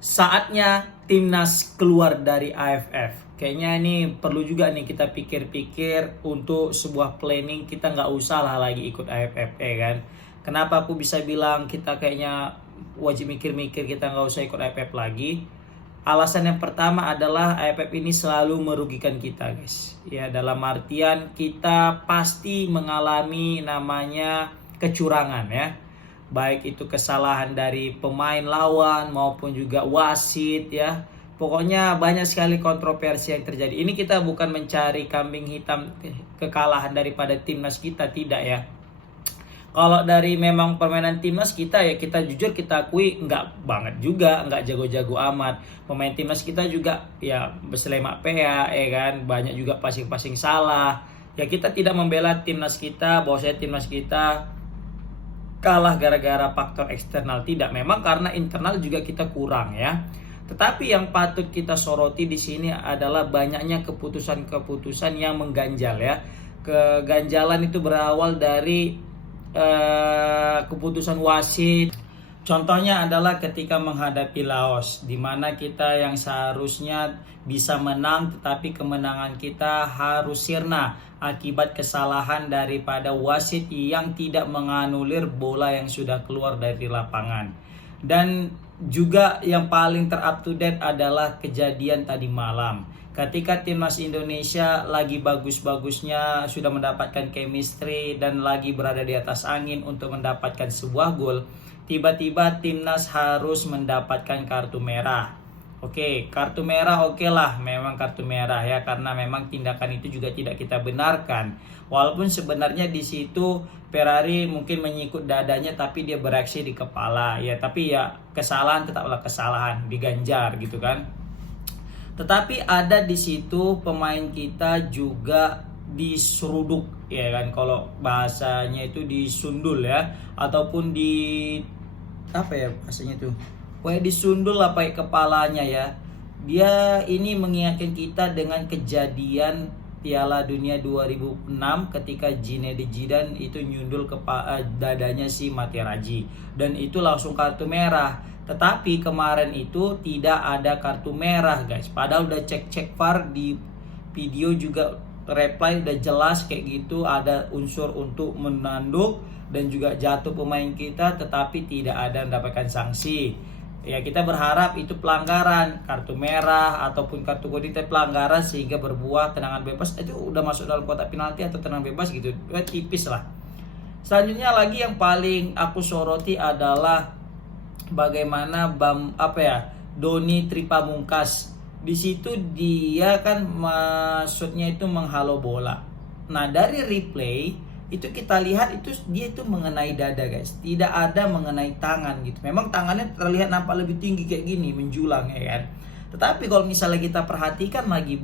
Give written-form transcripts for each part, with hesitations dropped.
Saatnya timnas keluar dari AFF. Kayaknya ini perlu juga nih kita pikir-pikir untuk sebuah planning. Kita nggak usah lah lagi ikut AFF, ya kan? Kenapa aku bisa bilang kita kayaknya wajib mikir-mikir kita nggak usah ikut AFF lagi? Alasan yang pertama adalah AFF ini selalu merugikan kita, guys. Ya, dalam artian kita pasti mengalami namanya kecurangan, ya, baik itu kesalahan dari pemain lawan maupun juga wasit, ya. Pokoknya banyak sekali kontroversi yang terjadi. Ini kita bukan mencari kambing hitam kekalahan daripada timnas kita, tidak ya. Kalau dari memang permainan timnas kita, ya kita jujur kita akui nggak banget juga, nggak jago-jago amat. Pemain timnas kita juga ya berselemak PA, ya kan, banyak juga passing-passing salah. Ya kita tidak membela timnas kita, bahwasanya timnas kita kalah gara-gara faktor eksternal, tidak, memang karena internal juga kita kurang, ya. Tetapi yang patut kita soroti di sini adalah banyaknya keputusan-keputusan yang mengganjal, ya. Keganjalan itu berawal dari keputusan wasit. Contohnya adalah ketika menghadapi Laos, di mana kita yang seharusnya bisa menang, tetapi kemenangan kita harus sirna akibat kesalahan daripada wasit yang tidak menganulir bola yang sudah keluar dari lapangan. Dan juga yang paling terup to date adalah kejadian tadi malam. Ketika timnas Indonesia lagi bagus-bagusnya, sudah mendapatkan chemistry dan lagi berada di atas angin untuk mendapatkan sebuah gol, tiba-tiba timnas harus mendapatkan kartu merah. Oke, kartu merah oke lah, memang kartu merah ya, karena memang tindakan itu juga tidak kita benarkan. Walaupun sebenarnya di situ Ferrari mungkin menyikut dadanya, tapi dia bereaksi di kepala ya, tapi ya kesalahan tetaplah kesalahan, diganjar gitu kan. Tetapi ada di situ pemain kita juga diseruduk, ya kan, kalau bahasanya itu disundul ya, ataupun di apa ya bahasanya tuh, kayak disundul lah pakai kepalanya ya. Dia ini mengingatkan kita dengan kejadian Piala Dunia 2006 ketika Zinedine Zidane itu nyundul ke dadanya si Materazzi, dan itu langsung kartu merah. Tetapi kemarin itu tidak ada kartu merah, guys. Padahal udah cek-cek VAR, di video juga reply udah jelas kayak gitu, ada unsur untuk menanduk dan juga jatuh pemain kita, tetapi tidak ada mendapatkan sanksi. Ya kita berharap itu pelanggaran, kartu merah ataupun kartu kuning, pelanggaran sehingga berbuah tendangan bebas, itu udah masuk dalam kotak penalti atau tendangan bebas gitu, tipis lah. Selanjutnya lagi yang paling aku soroti adalah bagaimana Doni Tripamungkas. Di situ dia kan maksudnya itu menghalau bola. Nah, dari replay itu kita lihat itu dia itu mengenai dada, guys. Tidak ada mengenai tangan gitu. Memang tangannya terlihat nampak lebih tinggi kayak gini, menjulang ya kan. Tetapi kalau misalnya kita perhatikan lagi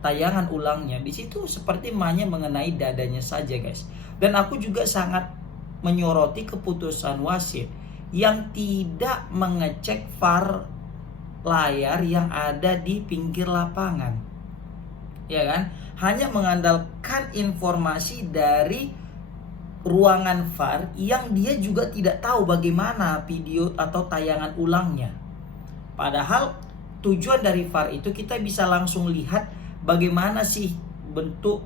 tayangan ulangnya, di situ seperti hanya mengenai dadanya saja, guys. Dan aku juga sangat menyoroti keputusan wasit yang tidak mengecek VAR layar yang ada di pinggir lapangan, ya kan, hanya mengandalkan informasi dari ruangan VAR yang dia juga tidak tahu bagaimana video atau tayangan ulangnya. Padahal tujuan dari VAR itu kita bisa langsung lihat bagaimana sih bentuk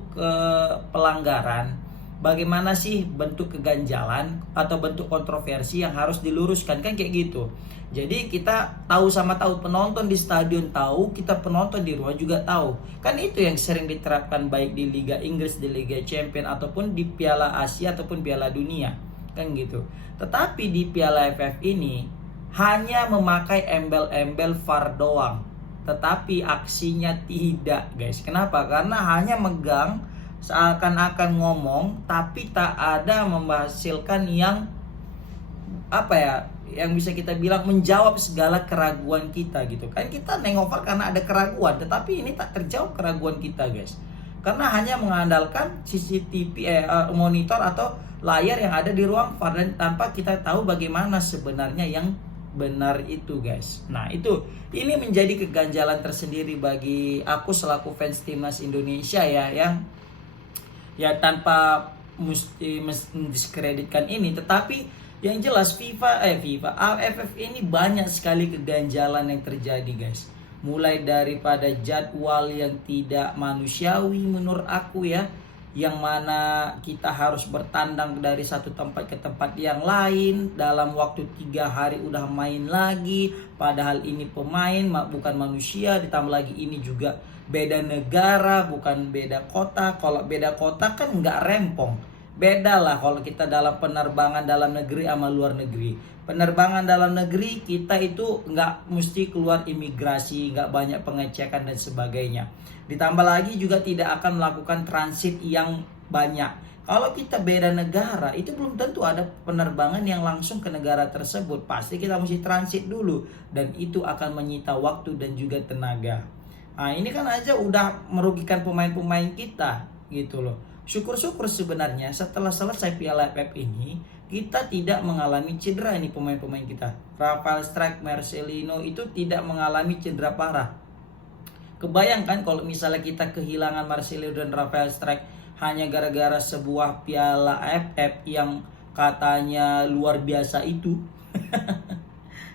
pelanggaran, bagaimana sih bentuk keganjalan atau bentuk kontroversi yang harus diluruskan, kan kayak gitu. Jadi kita tahu sama tahu, penonton di stadion tahu, kita penonton di rumah juga tahu. Kan itu yang sering diterapkan baik di Liga Inggris, di Liga Champions ataupun di Piala Asia ataupun Piala Dunia, kan gitu. Tetapi di Piala AFF ini hanya memakai embel-embel VAR doang, tetapi aksinya tidak, guys. Kenapa? Karena hanya megang seakan-akan ngomong, tapi tak ada menghasilkan yang yang bisa kita bilang menjawab segala keraguan kita gitu kan. Kita nengok VAR karena ada keraguan, tetapi ini tak terjawab keraguan kita, guys, karena hanya mengandalkan CCTV monitor atau layar yang ada di ruang VAR, dan tanpa kita tahu bagaimana sebenarnya yang benar itu, guys. Nah, ini menjadi keganjalan tersendiri bagi aku selaku fans timnas Indonesia ya, yang ya tanpa mesti mendiskreditkan ini, tetapi Yang jelas AFF ini banyak sekali keganjalan yang terjadi guys. Mulai daripada jadwal yang tidak manusiawi menurut aku ya, yang mana kita harus bertandang dari satu tempat ke tempat yang lain dalam waktu 3 hari udah main lagi, padahal ini pemain bukan manusia, ditambah lagi ini juga beda negara bukan beda kota. Kalau beda kota kan nggak rempong. Beda lah kalau kita dalam penerbangan dalam negeri sama luar negeri. Penerbangan dalam negeri kita itu nggak mesti keluar imigrasi, nggak banyak pengecekan dan sebagainya. Ditambah lagi juga tidak akan melakukan transit yang banyak. Kalau kita beda negara, itu belum tentu ada penerbangan yang langsung ke negara tersebut. Pasti kita mesti transit dulu. Dan itu akan menyita waktu dan juga tenaga. Nah ini kan aja udah merugikan pemain-pemain kita gitu loh. Syukur-syukur sebenarnya setelah selesai Piala AFF ini kita tidak mengalami cedera ini pemain-pemain kita. Rafael Struijk, Marcelino itu tidak mengalami cedera parah. Kebayangkan kalau misalnya kita kehilangan Marcelino dan Rafael Struijk hanya gara-gara sebuah Piala AFF yang katanya luar biasa itu.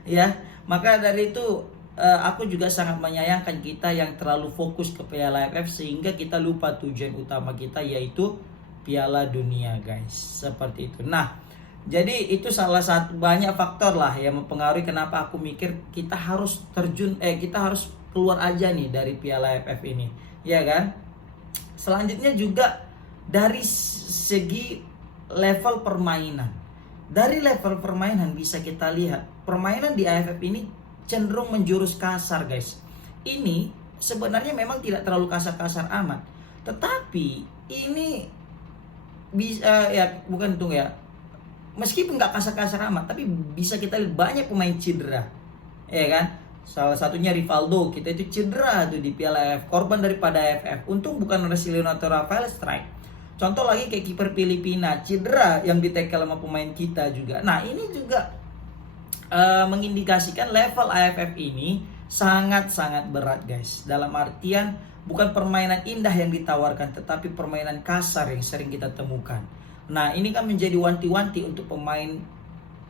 Ya, maka dari itu aku juga sangat menyayangkan kita yang terlalu fokus ke Piala AFF sehingga kita lupa tujuan utama kita yaitu Piala Dunia guys. Seperti itu. Nah, jadi itu salah satu banyak faktor lah yang mempengaruhi kenapa aku mikir kita harus kita harus keluar aja nih dari Piala AFF ini. Ya kan? Selanjutnya juga dari segi level permainan. Dari level permainan bisa kita lihat permainan di AFF ini cenderung menjurus kasar guys. Ini sebenarnya memang tidak terlalu kasar-kasar amat, tetapi ini bisa meskipun nggak kasar-kasar amat, tapi bisa kita lihat banyak pemain cedera, ya kan? Salah satunya Rivaldo, kita itu cedera tuh di Piala AFF, korban daripada AFF. Untung bukan Marcelino atau Rafael Struijk. Contoh lagi kayak kiper Filipina, cedera yang ditekel sama pemain kita juga. Nah ini juga mengindikasikan level AFF ini sangat-sangat berat guys. Dalam artian bukan permainan indah yang ditawarkan, tetapi permainan kasar yang sering kita temukan. Nah ini kan menjadi wanti-wanti untuk pemain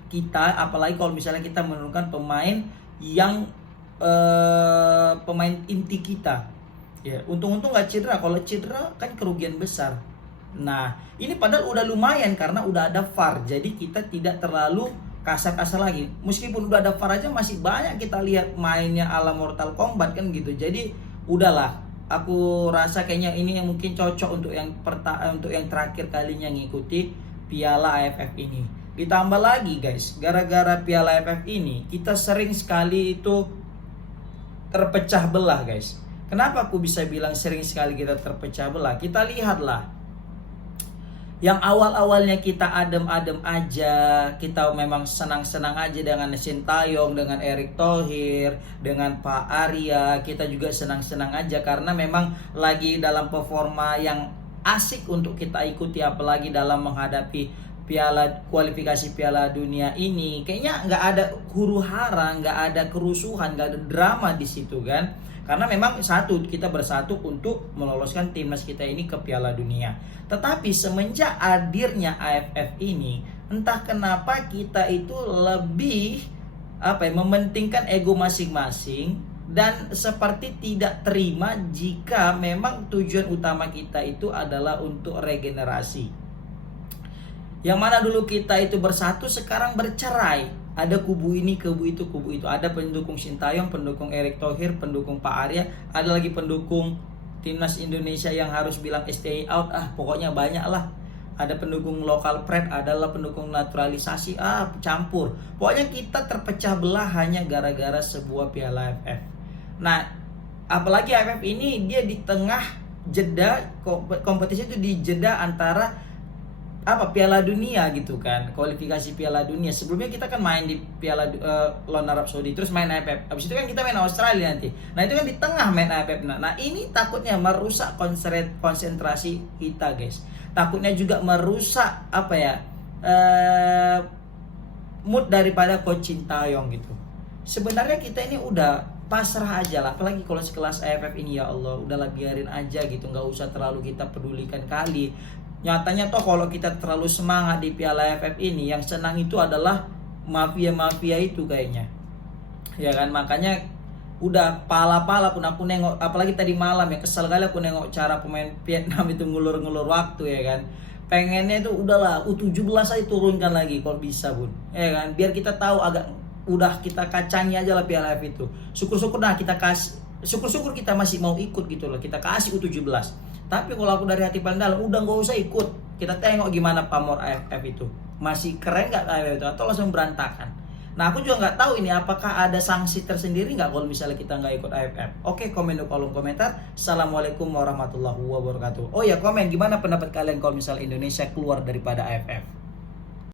kita, apalagi kalau misalnya kita menurunkan pemain yang pemain inti kita. Ya, untung-untung nggak cedera. Kalau cedera kan kerugian besar. Nah ini padahal udah lumayan karena udah ada VAR, jadi kita tidak terlalu kasar-kasar lagi. Meskipun udah ada VAR aja masih banyak kita lihat mainnya ala Mortal Kombat kan gitu. Jadi udahlah, aku rasa kayaknya ini yang mungkin cocok untuk yang terakhir kalinya ngikuti Piala AFF ini. Ditambah lagi guys, gara-gara Piala AFF ini kita sering sekali itu terpecah belah guys. Kenapa aku bisa bilang sering sekali kita terpecah belah? Kita lihatlah, yang awal-awalnya kita adem-adem aja, kita memang senang-senang aja dengan Sintayong, dengan Erick Thohir, dengan Pak Arya, kita juga senang-senang aja karena memang lagi dalam performa yang asik untuk kita ikuti, apalagi dalam menghadapi kualifikasi Piala Dunia ini. Kayaknya nggak ada huru-hara, nggak ada kerusuhan, nggak ada drama di situ kan. Karena memang kita bersatu untuk meloloskan timnas kita ini ke Piala Dunia. Tetapi semenjak hadirnya AFF ini, entah kenapa kita itu lebih mementingkan ego masing-masing dan seperti tidak terima jika memang tujuan utama kita itu adalah untuk regenerasi. Yang mana dulu kita itu bersatu, sekarang bercerai. Ada kubu ini, kubu itu. Ada pendukung Sintayong, pendukung Erick Thohir, pendukung Pak Arya. Ada lagi pendukung timnas Indonesia yang harus bilang stay out. Pokoknya banyak lah. Ada pendukung lokal pride, adalah pendukung naturalisasi. Campur. Pokoknya kita terpecah belah hanya gara-gara sebuah Piala AFF. Nah, apalagi AFF ini dia di tengah jeda kompetisi itu, di jeda antara Piala Dunia gitu kan, kualifikasi Piala Dunia. Sebelumnya kita kan main di Piala lawan Arab Saudi, terus main AFF. Habis itu kan kita main Australia nanti. Nah itu kan di tengah main AFF. Nah ini takutnya merusak konsentrasi kita guys. Takutnya juga merusak mood daripada Coach Sintayong gitu. Sebenarnya kita ini udah pasrah aja lah, apalagi kalau sekelas AFF ini, ya Allah, udahlah biarin aja gitu, nggak usah terlalu kita pedulikan kali. Nyatanya toh kalau kita terlalu semangat di Piala AFF ini, yang senang itu adalah mafia-mafia itu kayaknya. Ya kan, makanya udah pala-pala pun aku nengok, apalagi tadi malam ya, kesel kali aku nengok cara pemain Vietnam itu ngulur-ngulur waktu ya kan. Pengennya itu udahlah U17 aja turunkan lagi kalau bisa Bun. Ya kan, biar kita tahu agak udah kita kacangi aja lah Piala AFF itu. Syukur-syukur nah kita kasih, syukur-syukur kita masih mau ikut gitu loh. Kita kasih U17. Tapi kalau aku dari hati paling dalam, udah nggak usah ikut. Kita tengok gimana pamor AFF itu. Masih keren nggak AFF itu? Atau langsung berantakan? Nah, aku juga nggak tahu ini apakah ada sanksi tersendiri nggak kalau misalnya kita nggak ikut AFF. Oke, komen di kolom komentar. Assalamualaikum warahmatullahi wabarakatuh. Oh ya, komen gimana pendapat kalian kalau misalnya Indonesia keluar daripada AFF.